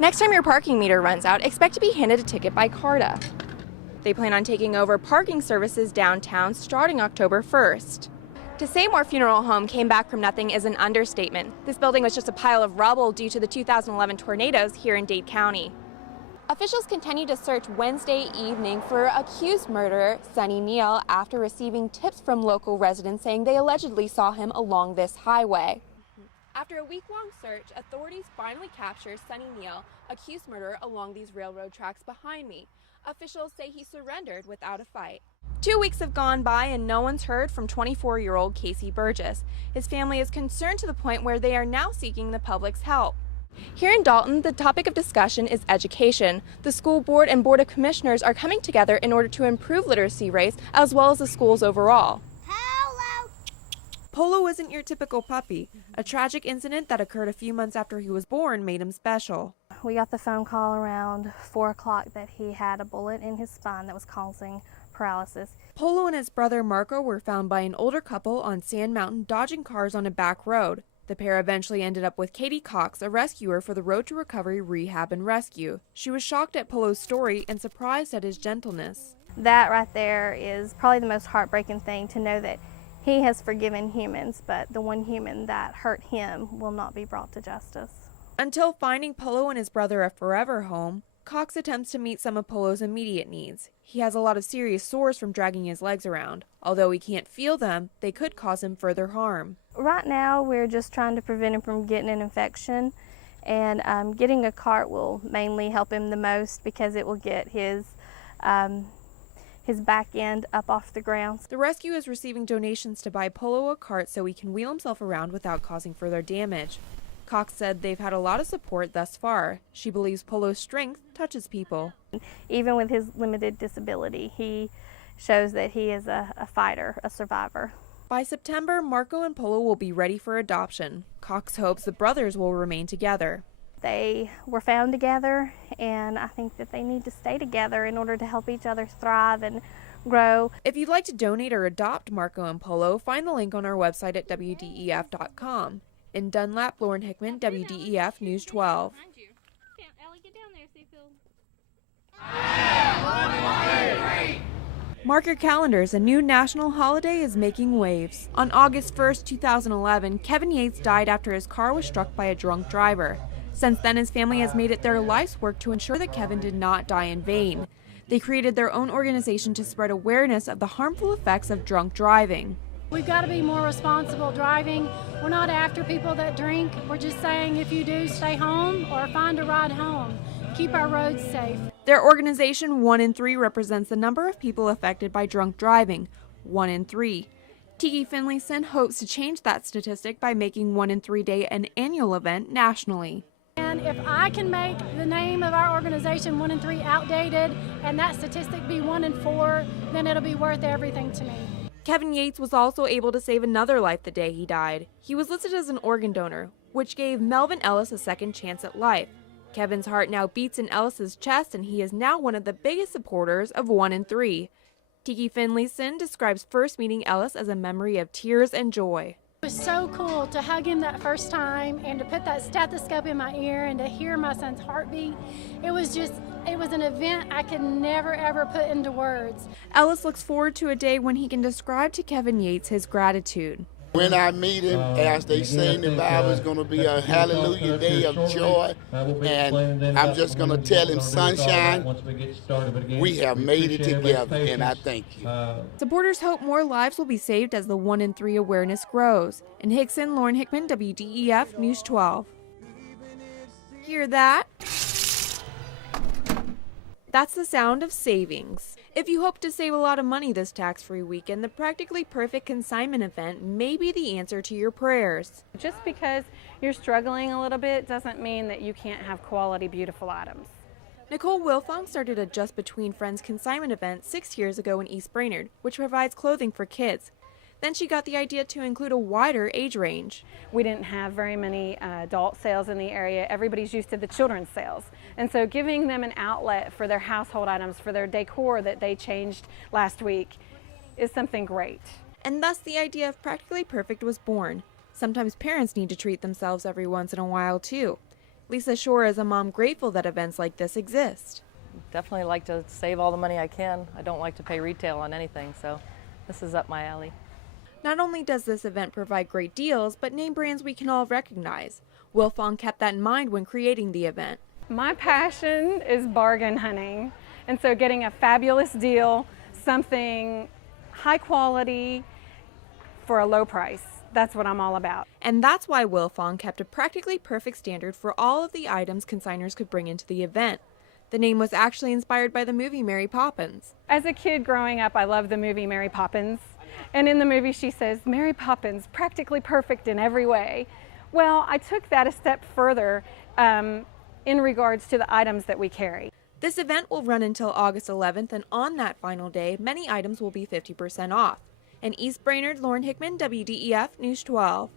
Next time your parking meter runs out, expect to be handed a ticket by CARTA. They plan on taking over parking services downtown starting October 1st. To say Moore Funeral Home came back from nothing is an understatement. This building was just a pile of rubble due to the 2011 tornadoes here in Dade County. Officials continue to search Wednesday evening for accused murderer Sonny Neal after receiving tips from local residents saying they allegedly saw him along this highway. After a week-long search, authorities finally captured Sonny Neal, accused murderer, along these railroad tracks behind me. Officials say he surrendered without a fight. 2 weeks have gone by and no one's heard from 24-year-old Casey Burgess. His family is concerned to the point where they are now seeking the public's help. Here in Dalton, the topic of discussion is education. The school board and board of commissioners are coming together in order to improve literacy rates as well as the schools overall. Polo isn't your typical puppy. A tragic incident that occurred a few months after he was born made him special. We got the phone call around 4 o'clock that he had a bullet in his spine that was causing paralysis. Polo and his brother Marco were found by an older couple on Sand Mountain dodging cars on a back road. The pair eventually ended up with Katie Cox, a rescuer for the Road to Recovery Rehab and Rescue. She was shocked at Polo's story and surprised at his gentleness. That right there is probably the most heartbreaking thing, to know that he has forgiven humans, but the one human that hurt him will not be brought to justice. Until finding Polo and his brother a forever home, Cox attempts to meet some of Polo's immediate needs. He has a lot of serious sores from dragging his legs around. Although he can't feel them, they could cause him further harm. Right now, we're just trying to prevent him from getting an infection, and getting a cart will mainly help him the most because it will get his back end up off the ground. The rescue is receiving donations to buy Polo a cart so he can wheel himself around without causing further damage. Cox said they've had a lot of support thus far. She believes Polo's strength touches people. Even with his limited disability, he shows that he is a fighter, a survivor. By September, Marco and Polo will be ready for adoption. Cox hopes the brothers will remain together. They were found together, and I think that they need to stay together in order to help each other thrive and grow. If you'd like to donate or adopt Marco and Polo, find the link on our website at WDEF.com. In Dunlap, Lauren Hickman, WDEF News 12. Mark your calendars, a new national holiday is making waves. On August 1st, 2011, Kevin Yates died after his car was struck by a drunk driver. Since then, his family has made it their life's work to ensure that Kevin did not die in vain. They created their own organization to spread awareness of the harmful effects of drunk driving. We've got to be more responsible driving. We're not after people that drink. We're just saying if you do, stay home or find a ride home. Keep our roads safe. Their organization, 1 in 3, represents the number of people affected by drunk driving. 1 in 3. Tiki Finlayson hopes to change that statistic by making 1 in 3 Day an annual event nationally. And if I can make the name of our organization 1 in 3 outdated and that statistic be 1 in 4, then it'll be worth everything to me. Kevin Yates was also able to save another life the day he died. He was listed as an organ donor, which gave Melvin Ellis a second chance at life. Kevin's heart now beats in Ellis's chest, and he is now one of the biggest supporters of 1 in 3. Tiki Finlayson describes first meeting Ellis as a memory of tears and joy. It was so cool to hug him that first time and to put that stethoscope in my ear and to hear my son's heartbeat. It was an event I could never ever put into words. Ellis looks forward to a day when he can describe to Kevin Yates his gratitude. When I meet him, as they say in the Bible, it's going to be a hallelujah day of joy. And I'm just going to tell him, sunshine, we have made it together, and I thank you. Supporters hope more lives will be saved as the 1 in 3 awareness grows. In Hickson, Lauren Hickman, WDEF News 12. Hear that? That's the sound of savings. If you hope to save a lot of money this tax-free weekend, the Practically Perfect Consignment event may be the answer to your prayers. Just because you're struggling a little bit doesn't mean that you can't have quality, beautiful items. Nicole Wilfong started a Just Between Friends consignment event 6 years ago in East Brainerd, which provides clothing for kids. Then she got the idea to include a wider age range. We didn't have very many adult sales in the area. Everybody's used to the children's sales. And so giving them an outlet for their household items, for their decor that they changed last week is something great. And thus the idea of Practically Perfect was born. Sometimes parents need to treat themselves every once in a while too. Lisa Shore is a mom grateful that events like this exist. Definitely like to save all the money I can. I don't like to pay retail on anything, so this is up my alley. Not only does this event provide great deals, but name brands we can all recognize. Wilfong kept that in mind when creating the event. My passion is bargain hunting, and so getting a fabulous deal, something high quality for a low price, that's what I'm all about. And that's why Wilfong kept a practically perfect standard for all of the items consigners could bring into the event. The name was actually inspired by the movie Mary Poppins. As a kid growing up, I loved the movie Mary Poppins. And in the movie she says, Mary Poppins, practically perfect in every way. Well, I took that a step further in regards to the items that we carry. This event will run until August 11th, and on that final day, many items will be 50% off. In East Brainerd, Lauren Hickman, WDEF News 12.